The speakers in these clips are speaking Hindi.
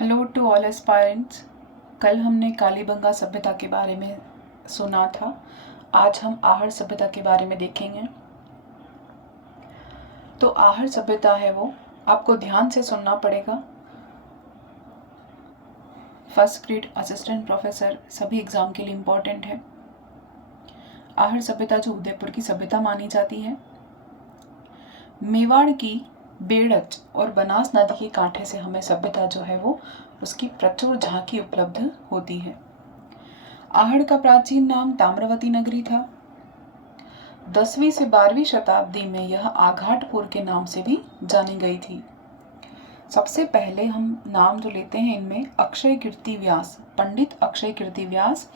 Hello to all aspirants. कल हमने कालीबंगा सभ्यता के बारे में सुना था। आज हम आहड़ सभ्यता के बारे में देखेंगे। तो आहड़ सभ्यता है वो आपको ध्यान से सुनना पड़ेगा। फर्स्ट ग्रेड असिस्टेंट प्रोफेसर सभी एग्जाम के लिए इम्पोर्टेंट है। आहड़ सभ्यता जो उदयपुर की सभ्यता मानी जाती है, मेवाड़ की बेड़च और बनास नदी के कांठे से हमें सभ्यता जो है वो उसकी प्रचुर झांकी उपलब्ध होती है। आहड़ का प्राचीन नाम ताम्रवती नगरी था। 10वीं से 12वीं शताब्दी में यह आघाटपुर के नाम से भी जानी गई थी। सबसे पहले हम नाम जो लेते हैं इनमें अक्षय कीर्ति व्यास, पंडित अक्षय कीर्ति व्यास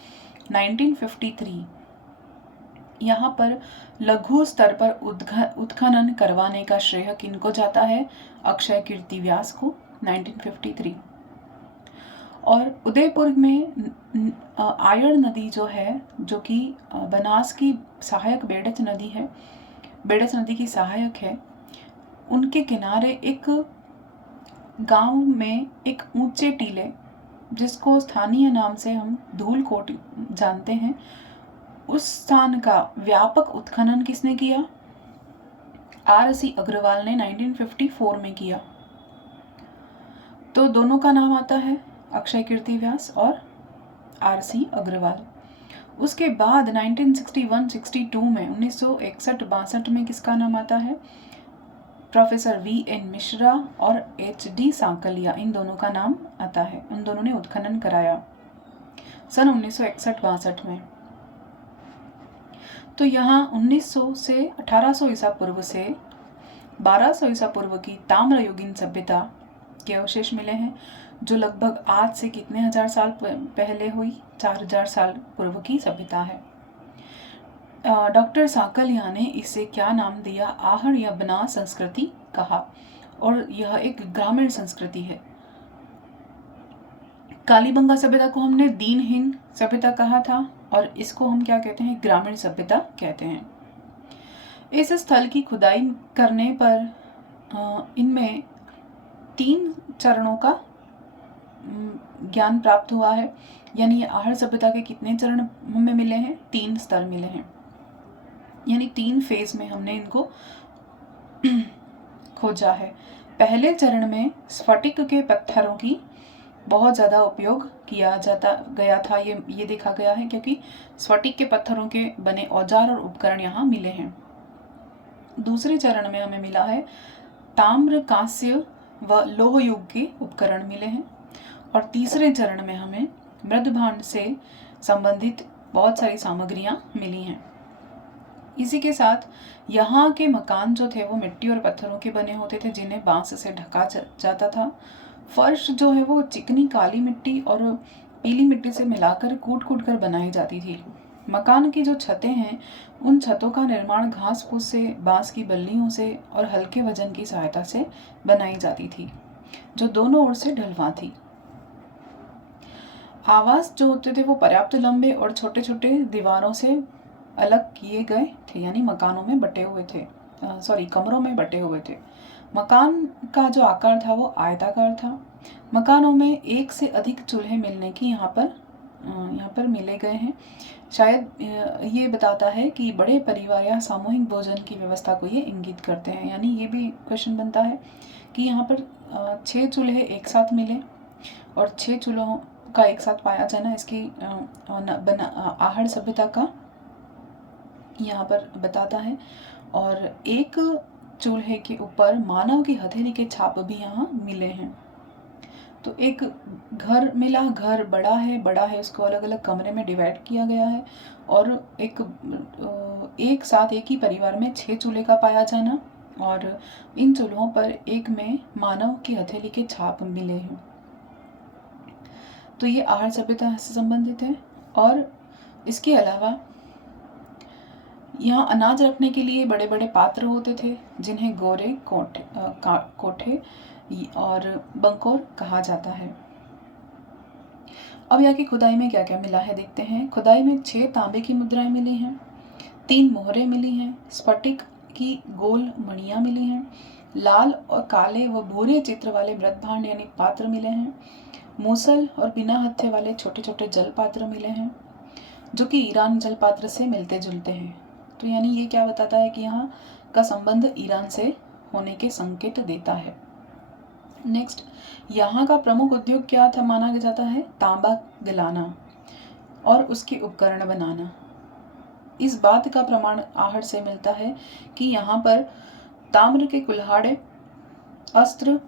1953। यहाँ पर लघु स्तर पर उत्खनन करवाने का श्रेय किनको जाता है? अक्षय कीर्ति व्यास को 1953। और उदयपुर में आयड़ नदी जो है, जो कि बनास की सहायक बेड़च नदी है, बेड़च नदी की सहायक है, उनके किनारे एक गांव में एक ऊंचे टीले, जिसको स्थानीय नाम से हम धूलकोट जानते हैं, उस स्थान का व्यापक उत्खनन किसने किया? RC अग्रवाल ने 1954 में किया। तो दोनों का नाम आता है अक्षय कीर्ति व्यास और RC अग्रवाल। उसके बाद 1961-62 में 1961-62 में किसका नाम आता है? प्रोफेसर VN मिश्रा और HD सांकलिया, इन दोनों का नाम आता है। उन दोनों ने उत्खनन कराया सन 1961-62 में। तो यहाँ 1900 से 1800 ईसा पूर्व से 1200 ईसा पूर्व की ताम्रयुगीन सभ्यता के अवशेष मिले हैं, जो लगभग आज से कितने हजार साल पहले हुई? 4000 साल पूर्व की सभ्यता है। डॉक्टर सांकलिया ने इसे क्या नाम दिया? आहड़ या बनास संस्कृति कहा, और यह एक ग्रामीण संस्कृति है। कालीबंगा सभ्यता को हमने दीनहीन सभ्यता कहा था, और इसको हम क्या कहते हैं? ग्रामीण सभ्यता कहते हैं। इस स्थल की खुदाई करने पर इनमें 3 चरणों का ज्ञान प्राप्त हुआ है। यानी आहड़ सभ्यता के कितने चरण हमें मिले हैं? 3 स्तर मिले हैं, यानी 3 फेज में हमने इनको खोजा है। पहले चरण में स्फटिक के पत्थरों की बहुत ज़्यादा उपयोग किया जाता गया था, ये देखा गया है, क्योंकि स्फटिक के पत्थरों के बने औजार और उपकरण यहाँ मिले हैं। दूसरे चरण में हमें मिला है ताम्र, कांस्य व लोह युग के उपकरण मिले हैं। और तीसरे चरण में हमें मृदभांड से संबंधित बहुत सारी सामग्रियां मिली हैं। इसी के साथ यहाँ के मकान जो थे वो मिट्टी और पत्थरों के बने होते थे, जिन्हें बांस से ढका जाता था। फर्श जो है वो चिकनी काली मिट्टी और पीली मिट्टी से मिलाकर कूट कर बनाई जाती थी। मकान की जो छतें हैं, उन छतों का निर्माण घास फूस से, बांस की बल्लियों से और हल्के वजन की सहायता से बनाई जाती थी, जो दोनों ओर से ढलवा थी। आवास जो होते थे वो पर्याप्त लंबे और छोटे छोटे दीवारों से अलग किए गए थे, यानी मकानों में बटे हुए थे, कमरों में बटे हुए थे। मकान का जो आकार था वो आयताकार था। मकानों में एक से अधिक चूल्हे मिलने की यहाँ पर मिले गए हैं। शायद ये बताता है कि बड़े परिवार या सामूहिक भोजन की व्यवस्था को ये इंगित करते हैं। यानी ये भी क्वेश्चन बनता है कि यहाँ पर 6 चूल्हे एक साथ मिले और 6 चूल्हों का एक साथ पाया जाना इसकी आहड़ सभ्यता का यहाँ पर बताता है। और एक चूल्हे के ऊपर मानव की हथेली के छाप भी यहाँ मिले हैं। तो एक घर मिला, घर बड़ा है, उसको अलग अलग कमरे में डिवाइड किया गया है, और एक साथ एक ही परिवार में 6 चूल्हे का पाया जाना, और इन चूल्हों पर एक में मानव की हथेली के छाप मिले हैं। तो ये आहड़ सभ्यता से संबंधित है। और इसके अलावा यहाँ अनाज रखने के लिए बड़े बड़े पात्र होते थे, जिन्हें गोरे, कोठे और बंकोर कहा जाता है। अब यहाँ की खुदाई में क्या क्या मिला है देखते हैं। खुदाई में 6 तांबे की मुद्राएं मिली हैं, 3 मोहरें मिली हैं, स्फटिक की गोल मणियाँ मिली हैं, लाल और काले व भूरे चित्र वाले मृदभांड यानी पात्र मिले हैं। मूसल और बिना हत्थे वाले छोटे छोटे जल पात्र मिले हैं, जो कि ईरान जल पात्र से मिलते जुलते हैं। तो यानी ये क्या बताता है कि यहाँ का संबंध ईरान से होने के संकेत देता है। नेक्स्ट, यहाँ का प्रमुख उद्योग क्या था माना जाता है? तांबा गलाना और उसके उपकरण बनाना। इस बात का प्रमाण आहड़ से मिलता है कि यहाँ पर ताम्र के कुल्हाड़े, अस्त्र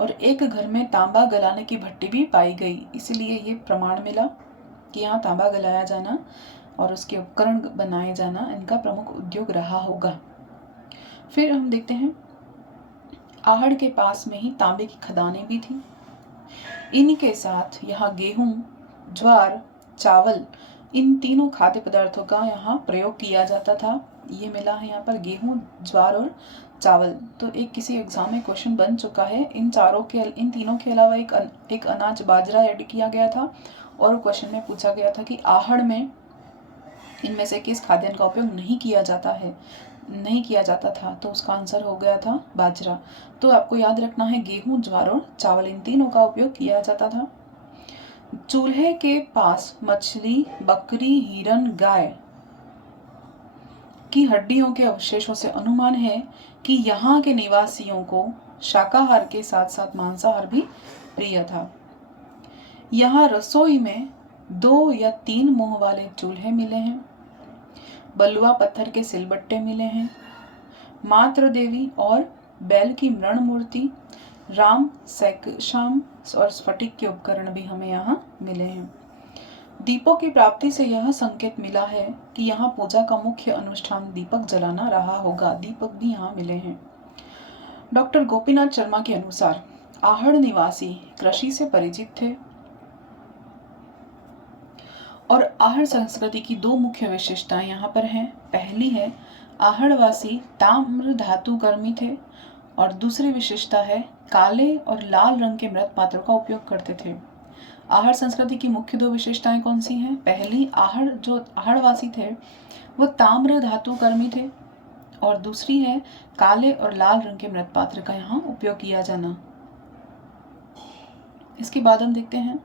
और एक घर में तांबा गलाने की भट्टी भी पाई गई। इसलिए ये प्रमाण मिला कि यहाँ तांबा गलाया जाना और उसके उपकरण बनाए जाना इनका प्रमुख उद्योग रहा होगा। फिर हम देखते हैं आहड़ के पास में ही तांबे की खदानें भी थी। इनके साथ यहाँ गेहूं, ज्वार, चावल, इन तीनों खाद्य पदार्थों का यहाँ प्रयोग किया जाता था। ये मिला है यहाँ पर गेहूं, ज्वार और चावल। तो एक किसी एग्जाम में क्वेश्चन बन चुका है। इन तीनों के अलावा एक अनाज बाजरा ऐड किया गया था और क्वेश्चन में पूछा गया था कि आहड़ में इनमें से किस खाद्यान्न का उपयोग नहीं किया जाता था। तो उसका आंसर हो गया था बाजरा। तो आपको याद रखना है गेहूं, ज्वार और चावल, इन तीनों का उपयोग किया जाता था। चूल्हे के पास मछली, बकरी, हिरन, गाय की हड्डियों के अवशेषों से अनुमान है कि यहाँ के निवासियों को शाकाहार के साथ साथ मांसाहार भी प्रिय था। यहाँ रसोई में 2 या 3 मुंह वाले चूल्हे मिले हैं। बलुआ पत्थर के सिलबट्टे मिले हैं। मातृ देवी और बैल की मृण मूर्ति, राम, शाम और स्फटिक के उपकरण भी हमें यहाँ मिले हैं। दीपों की प्राप्ति से यह संकेत मिला है कि यहाँ पूजा का मुख्य अनुष्ठान दीपक जलाना रहा होगा। दीपक भी यहाँ मिले हैं। डॉक्टर गोपीनाथ शर्मा के अनुसार आहड़ निवासी कृषि से परिचित थे और आहड़ संस्कृति की 2 मुख्य विशेषताएं यहाँ पर हैं। पहली है आहड़वासी ताम्र धातु कर्मी थे और दूसरी विशेषता है काले और लाल रंग के मृत पात्रों का उपयोग करते थे। आहड़ संस्कृति की मुख्य 2 विशेषताएं कौन सी हैं? पहली, जो आहड़वासी थे वो ताम्र धातु कर्मी थे और दूसरी है काले और लाल रंग के मृत पात्र का यहाँ उपयोग किया जाना। इसके बाद हम देखते हैं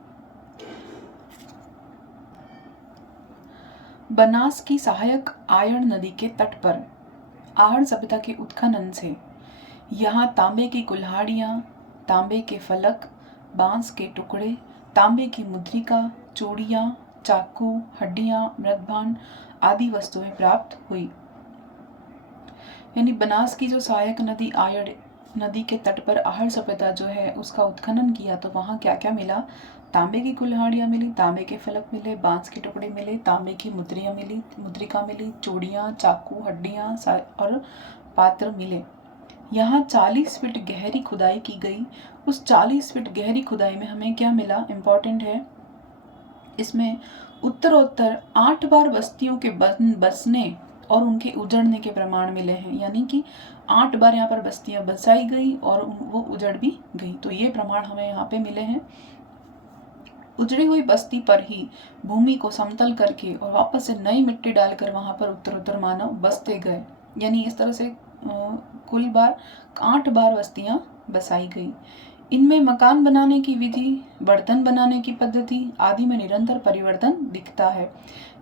बनास की सहायक आयण नदी के तट पर आहड़ सभ्यता के उत्खनन से यहाँ तांबे की कुल्हाड़ियाँ, तांबे के फलक, बांस के टुकड़े, तांबे की मुद्रिका, चूड़ियाँ, चाकू, हड्डियाँ, मृदभांड आदि वस्तुएं प्राप्त हुई। यानी बनास की जो सहायक नदी आयड़ नदी के तट पर आहड़ सभ्यता जो है उसका उत्खनन किया तो वहाँ क्या क्या मिला? तांबे की कुल्हाड़ियाँ मिली, तांबे के फलक मिले, बांस के टुकड़े मिले, तांबे की मुद्रिका मिली, चूड़ियाँ, चाकू, हड्डियाँ और पात्र मिले। यहाँ 40 फीट गहरी खुदाई की गई। उस 40 फीट गहरी खुदाई में हमें क्या मिला? इम्पोर्टेंट है, इसमें उत्तरोत्तर 8 बार बस्तियों के बसने और उनके उजड़ने के प्रमाण मिले हैं। यानी कि 8 बार यहाँ पर बस्तियां बसाई गई और वो उजड़ भी गई। तो ये प्रमाण हमें यहाँ पे मिले हैं। उजड़ी हुई बस्ती पर ही भूमि को समतल करके और वापस से नई मिट्टी डालकर वहां पर उत्तरोत्तर मानव बसते गए। यानी इस तरह से कुल 8 बार बस्तियां बसाई गई। इनमें मकान बनाने की विधि, बर्तन बनाने की पद्धति आदि में निरंतर परिवर्तन दिखता है।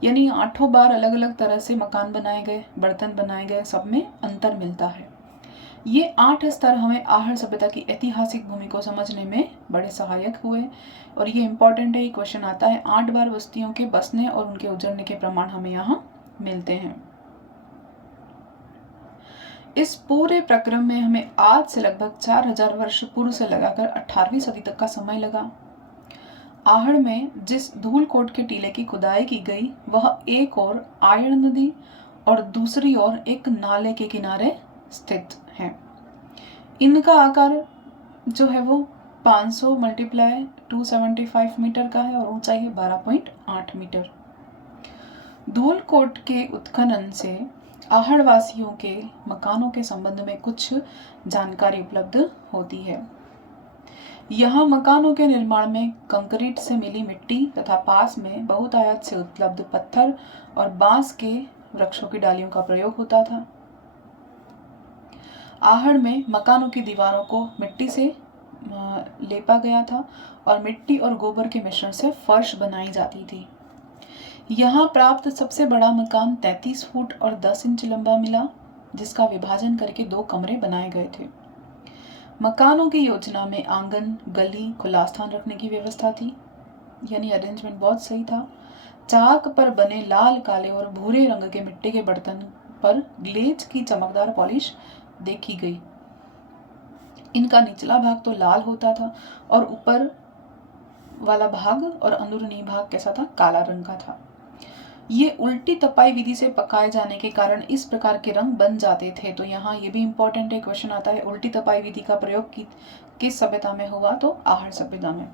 यानी 8 बार अलग अलग तरह से मकान बनाए गए, बर्तन बनाए गए, सब में अंतर मिलता है। ये 8 स्तर हमें आहड़ सभ्यता की ऐतिहासिक भूमि को समझने में बड़े सहायक हुए और ये इम्पोर्टेंट है। ये क्वेश्चन आता है 8 बार बस्तियों के बसने और उनके उजड़ने के प्रमाण हमें यहाँ मिलते हैं। इस पूरे प्रक्रम में हमें आज से लगभग 4000 वर्ष पूर्व से लगाकर 18वीं सदी तक का समय लगा। आहड़ में जिस धूलकोट के टीले की खुदाई की गई वह एक ओर आयड़ नदी और दूसरी ओर एक नाले के किनारे स्थित है। इनका आकार जो है वो 500 × 275 मीटर का है और ऊंचाई है 12.8 मीटर। धूलकोट के उत्खनन से आहड़ वासियों के मकानों के संबंध में कुछ जानकारी उपलब्ध होती है। यहाँ मकानों के निर्माण में कंक्रीट से मिली मिट्टी तथा पास में बहुतायत से उपलब्ध पत्थर और बांस के वृक्षों की डालियों का प्रयोग होता था। आहड़ में मकानों की दीवारों को मिट्टी से लेपा गया था और मिट्टी और गोबर के मिश्रण से फर्श बनाई जाती थी। यहाँ प्राप्त सबसे बड़ा मकान 33 फुट और 10 इंच लंबा मिला, जिसका विभाजन करके 2 कमरे बनाए गए थे। मकानों की योजना में आंगन, गली, खुला स्थान रखने की व्यवस्था थी, यानी अरेंजमेंट बहुत सही था। चाक पर बने लाल, काले और भूरे रंग के मिट्टी के बर्तन पर ग्लेज की चमकदार पॉलिश देखी गई। इनका निचला भाग तो लाल होता था और ऊपर वाला भाग और अंदरूनी भाग कैसा था? काला रंग का था। ये उल्टी तपाई विधि से पकाए जाने के कारण इस प्रकार के रंग बन जाते थे। तो यहाँ ये भी इंपॉर्टेंट है, क्वेश्चन आता है उल्टी तपाई विधि का प्रयोग किस सभ्यता में हुआ? तो आहड़ सभ्यता में।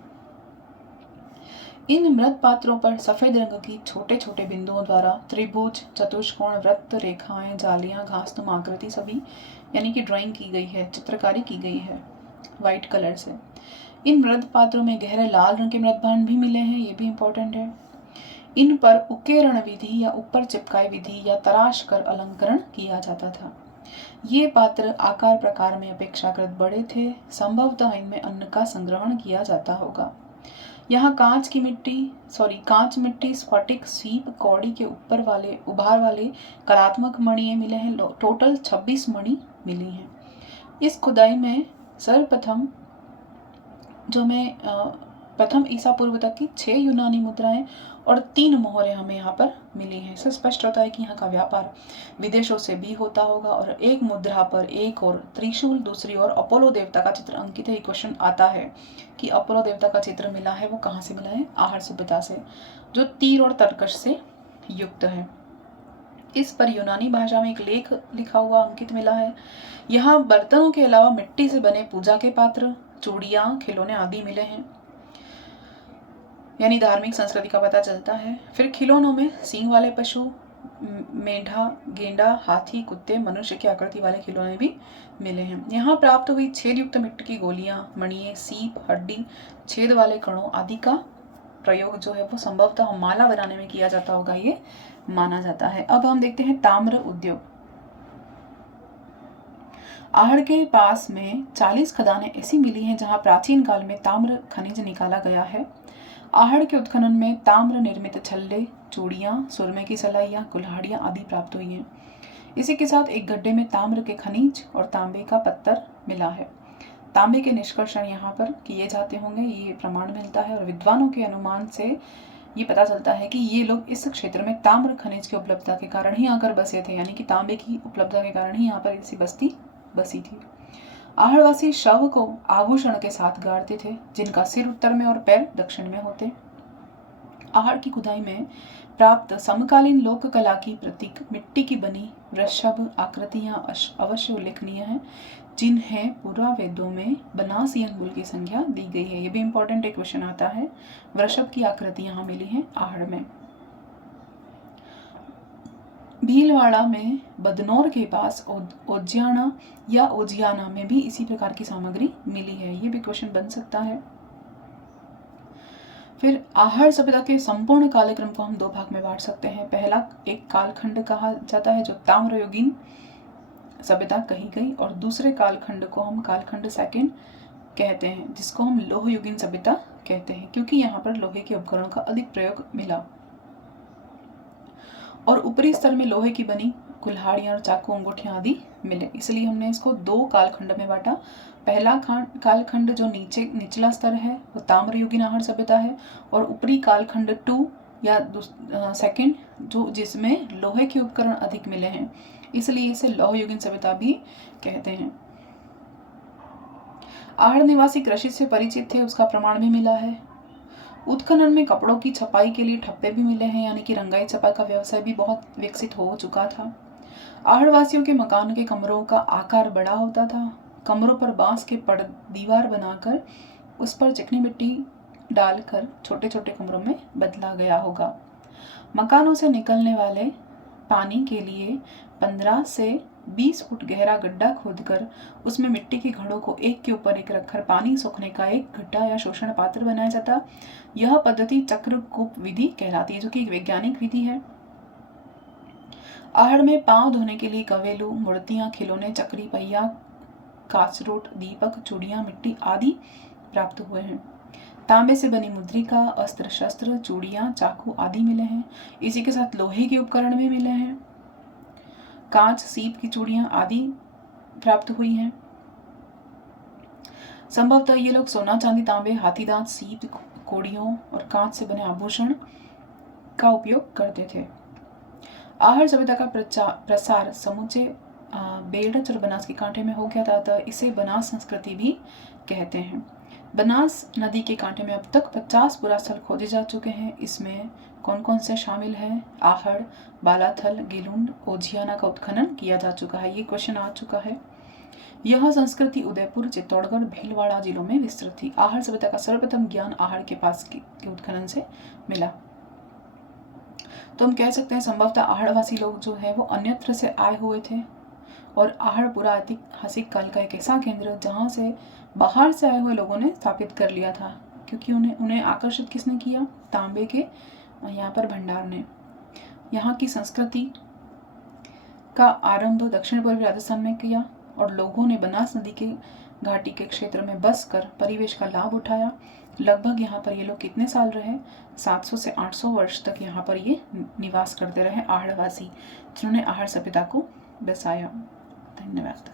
इन मृत पात्रों पर सफेद रंग की छोटे छोटे बिंदुओं द्वारा त्रिभुज, चतुष्कोण, वृत्त, रेखाएं, जालियां, घासनुमा आकृति सभी यानी कि ड्राइंग की गई है, चित्रकारी की गई है व्हाइट कलर से। इन मृत पात्रों में गहरे लाल रंग के मृतभांड भी मिले हैं, ये भी इंपॉर्टेंट है। इन पर उकेरण विधि या ऊपर चिपकाई विधि या तराश कर अलंकरण किया जाता था। ये पात्र आकार प्रकार में अपेक्षाकृत बड़े थे, संभवतः इनमें अन्न का संग्रहण किया जाता होगा। यहाँ कांच मिट्टी, स्फटिक, सीप, कौड़ी के ऊपर वाले उभार वाले कलात्मक मणिये मिले हैं। टोटल 26 मणि मिली हैं। इस खुदाई में सर्वप्रथम प्रथम ईसा पूर्व तक की 6 यूनानी मुद्राएं और 3 मोहरें हमें यहाँ पर मिली हैं। इससे स्पष्ट होता है कि यहाँ का व्यापार विदेशों से भी होता होगा। और एक मुद्रा पर एक और त्रिशूल, दूसरी ओर अपोलो देवता का चित्र अंकित है। क्वेश्चन आता है कि अपोलो देवता का चित्र मिला है, वो कहाँ से मिला है? आहड़ सभ्यता से, जो तीर और तरकश से युक्त है। इस पर यूनानी भाषा में एक लेख लिखा हुआ अंकित मिला है। यहाँ बर्तनों के अलावा मिट्टी से बने पूजा के पात्र, चूड़ियाँ, खिलौने आदि मिले हैं, यानी धार्मिक संस्कृति का पता चलता है। फिर खिलौनों में सींग वाले पशु, मेंढा, गेंडा, हाथी, कुत्ते, मनुष्य की आकृति वाले खिलौने भी मिले हैं। यहाँ प्राप्त हुई छेद युक्त मिट्टी की गोलियां, मणिये, सीप, हड्डी, छेद वाले कणों आदि का प्रयोग जो है वो संभवतः माला बनाने में किया जाता होगा, ये माना जाता है। अब हम देखते हैं ताम्र उद्योग। आहड़ के पास में 40 खदानें ऐसी मिली हैं जहां प्राचीन काल में ताम्र खनिज निकाला गया है। आहड़ के उत्खनन में ताम्र निर्मित छल्ले, चूड़ियाँ, सुरमे की सलाइयाँ, कुल्हाड़ियाँ आदि प्राप्त हुई हैं। इसी के साथ एक गड्ढे में ताम्र के खनिज और तांबे का पत्थर मिला है। तांबे के निष्कर्षण यहाँ पर किए जाते होंगे, ये प्रमाण मिलता है। और विद्वानों के अनुमान से ये पता चलता है कि ये लोग इस क्षेत्र में ताम्र खनिज की उपलब्धता के कारण ही आकर बसे थे, यानी कि तांबे की उपलब्धता के कारण ही यहाँ पर ऐसी बस्ती बसी थी। आहड़वासी शव को आभूषण के साथ गाड़ते थे, जिनका सिर उत्तर में और पैर दक्षिण में होते। आहड़ की खुदाई में प्राप्त समकालीन लोक कला की प्रतीक मिट्टी की बनी वृषभ आकृतियां अवश्य उल्लेखनीय हैं, जिन्हें पुरावेदों में बनासी अंगुल की संख्या दी गई है। ये भी इंपॉर्टेंट एक क्वेश्चन आता है। वृषभ की आकृति यहाँ मिली है आहड़ में। भीलवाड़ा में बदनौर के पास ओजियाना या ओजियाना में भी इसी प्रकार की सामग्री मिली है, ये भी क्वेश्चन बन सकता है। फिर आहड़ सभ्यता के संपूर्ण कालक्रम को हम 2 भाग में बांट सकते हैं। पहला एक कालखंड कहा जाता है जो ताम्रयुगीन सभ्यता कही गई, और दूसरे कालखंड को हम कालखंड सेकंड कहते हैं, जिसको हम लोहयुगीन सभ्यता कहते हैं, क्योंकि यहाँ पर लोहे के उपकरणों का अधिक प्रयोग मिला और ऊपरी स्तर में लोहे की बनी कुल्हाड़ियाँ और चाकू, अंगूठियाँ आदि मिले, इसलिए हमने इसको 2 कालखंड में बांटा। पहला कालखंड जो निचला स्तर है वो ताम्रयुगीन आहड़ सभ्यता है, और ऊपरी कालखंड 2 या सेकंड जो जिसमें लोहे के उपकरण अधिक मिले हैं, इसलिए इसे लौहयुगीन सभ्यता भी कहते हैं। आहड़ निवासी कृषि से परिचित थे, उसका प्रमाण भी मिला है। उत्खनन में कपड़ों की छपाई के लिए ठप्पे भी मिले हैं, यानी कि रंगाई छपाई का व्यवसाय भी बहुत विकसित हो चुका था। आहड़वासियों के मकान के कमरों का आकार बड़ा होता था। कमरों पर बांस के दीवार बनाकर उस पर चिकनी मिट्टी डालकर छोटे छोटे कमरों में बदला गया होगा। मकानों से निकलने वाले पानी के लिए 15 से 20 फुट गहरा गड्ढा खोदकर उसमें मिट्टी के घड़ों को एक के ऊपर एक रखकर पानी सोखने का एक गड्ढा या शोषण पात्र बनाया जाता। यह पद्धति चक्रकूप विधि कहलाती है, जो कि एक वैज्ञानिक विधि है। आहड़ में पांव धोने के लिए कवेलू, मूर्तियां, खिलौने, चक्री, पहिया, काचरोट, दीपक, चूड़ियाँ, मिट्टी आदि प्राप्त हुए हैं। तांबे से बनी मुद्रिका, अस्त्र शस्त्र, चूड़ियाँ, चाकू आदि मिले हैं। इसी के साथ लोहे के उपकरण भी मिले हैं। कांच, सीप की चूड़ियाँ आदि प्राप्त हुई हैं। संभवतः ये लोग सोना, चांदी, तांबे, हाथी दांत, सीप, कोड़ियों और कांच से बने आभूषण का उपयोग करते थे। आहड़ सभ्यता का प्रसार समूचे बेड़च और बनास के कांटे में हो गया था, अतः इसे बनास संस्कृति भी कहते हैं। बनास नदी के कांटे में अब तक 50 पुरास्थल खोजे जा चुके हैं। इसमें कौन कौन से शामिल हैं? आहड़, बालाथल, गेलुंड, ओझियाना का उत्खनन किया जा चुका है। ये क्वेश्चन आ चुका है। यह संस्कृति उदयपुर, चित्तौड़गढ़, भीलवाड़ा जिलों में विस्तृत थी। आहड़ सभ्यता का सर्वप्रथम ज्ञान आहड़ के पास के उत्खनन से मिला। तो हम कह सकते हैं संभवतः आहड़वासी लोग जो है वो अन्यत्र से आए हुए थे और आहड़ पूरा ऐतिहासिक काल का एक ऐसा केंद्र जहाँ से बाहर से आए हुए लोगों ने स्थापित कर लिया था, क्योंकि उन्हें आकर्षित किसने किया? तांबे के यहाँ पर भंडार ने। यहाँ की संस्कृति का आरंभ दक्षिण पूर्वी राजस्थान में किया और लोगों ने बनास नदी के घाटी के क्षेत्र में बसकर परिवेश का लाभ उठाया। लगभग यहाँ पर ये लोग कितने साल रहे? 700 से 800 वर्ष तक यहाँ पर ये निवास करते रहे आहड़वासी, जिन्होंने आहड़ सभ्यता को बसाया। धन्यवाद।